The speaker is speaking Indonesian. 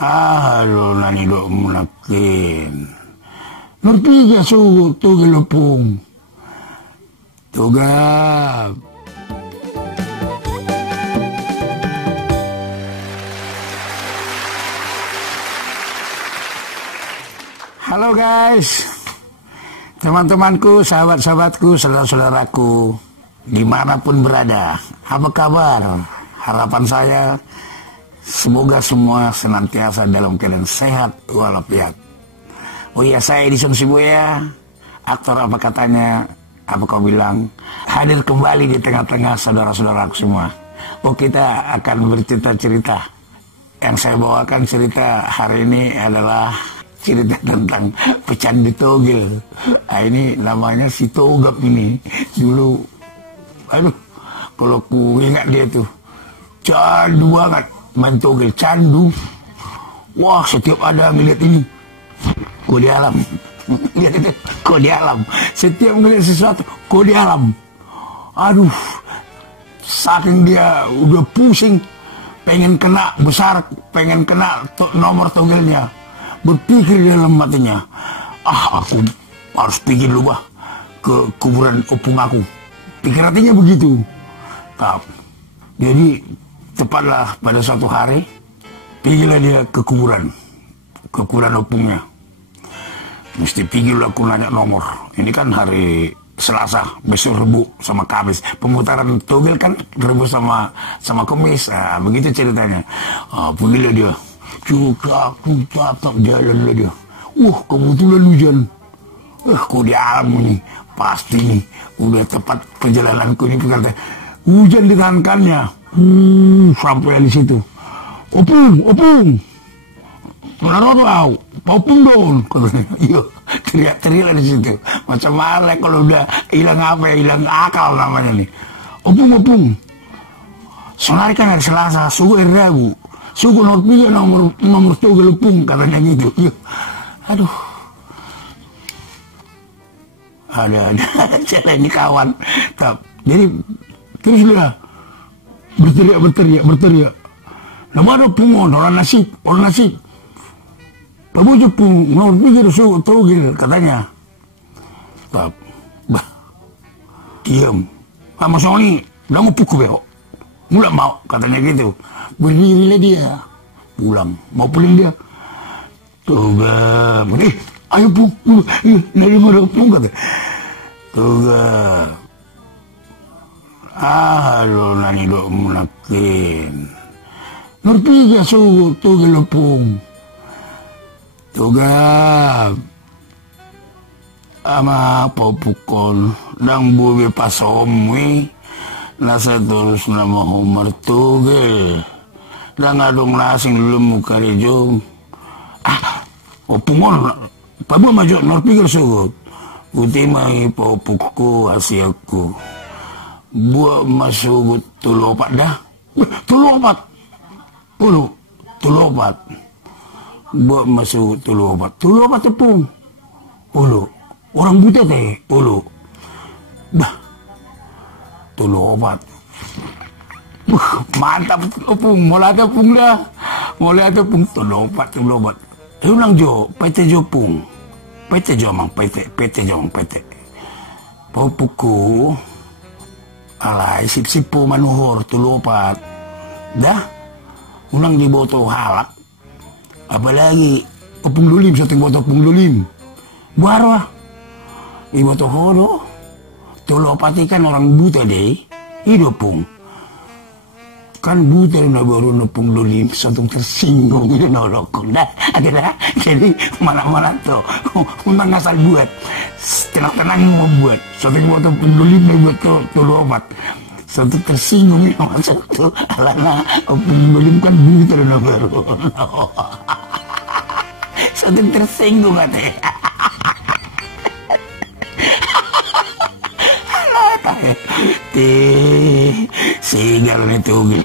Halo nani dok mulakin. Ngerti suhu tuh gelopung. Tugap. Halo guys, teman-temanku, sahabat-sahabatku, saudara-saudaraku, dimanapun berada, apa kabar? Harapan saya semoga semua senantiasa dalam keadaan sehat walafiat. Oh iya, saya Edison Shibuya, aktor apa katanya, apa kau bilang, hadir kembali di tengah-tengah saudara-saudaraku semua. Oh, kita akan bercerita-cerita. Yang saya bawakan cerita hari ini adalah cerita tentang pecandu togel. Nah, ini namanya si Togap ini. Dulu, aduh, kalau ku ingat dia tuh, candu banget main togel, candu. Wah, setiap ada ngeliat ini, kok di alam. Lihat itu, kok di alam. Setiap ngeliat sesuatu, kok di alam. Aduh, saking dia udah pusing, pengen kena besar, pengen kena nomor togelnya. Berpikir di dalam hatinya, aku harus pergi dulu ke kuburan opung aku. Pikir hatinya begitu. Jadi tepatlah pada suatu hari, pergilah dia ke kuburan opungnya. Mesti pergi dulu aku nanya nomor. Ini kan hari Selasa, besok Rebu sama Kamis. Pemutaran togel kan Rebu sama Kamis. Nah, begitu ceritanya. Pergilah dia. Juga aku tatap jalan lah dia. Kebetulan hujan. Kok di alam nih. Pasti nih. Udah tepat perjalananku ini. Berkata, hujan ditahankannya. Sampai di situ. Opung. Kenapa kau? Opung dong. Katanya. Iya. Teriak-teriak di situ. Macam mana kalau udah hilang apa ya? Hilang akal namanya nih. Opung. Senari kan hari Selasa. Subuh hari Rabu. Suku Norpiga nomor togel opung, katanya gitu. Ya. Aduh. Ada aja ini kawan. Jadi terus dia berteriak. Nama ada pungon, orang nasib. Pabu jepung, Norpiga suku togel, katanya. Diam. Mas Sony, udah mau pukul ya? Mulai mau, katanya gitu. Berdirilah dia, mau pulang dia. Togap, ayo pung, nari mana pung, kata. Togap, halo nani dok mulakin. Ngerti gak suhu togel opung. Togap, ama apa pukul, dang bubi pasomwi, nasa terus nama Umar togel. Dan ngadong lasing dulu muka rejong. Opungon. Pabu maju Norpiga sugut. Putih mai popukku asiaku. Buat masugut tulopat dah. Tulopat. Tulopat. Buat masugut tulopat. Tulopat tepung. Orang buta teh. Tulopat. Mantap opung, mulai ada pung dah. Mulai ada pung tulopat. Itu nang jo, pete jo pung. Pete jo mang pete. Paupuku alai sip-sipu manuhor tulopat. Dah, unang di boto halak. Apalagi opung lulim, satu boto opung lulim. Buarwa. Di boto hodo. Tulopat ikan orang buta deh. Hidup pung. Kan buta na baru nupung lulim, satu tersinggung itu nolokong dah. Akhirnya jadi mana-mana tuh unang ngasal buat tenang mau buat satu buat nupung lulim na buat tuh lopat. Satu tersinggung itu maksud tuh alana nupung lulim kan buta na baru. Satu tersinggung katanya. Sigal nih togel.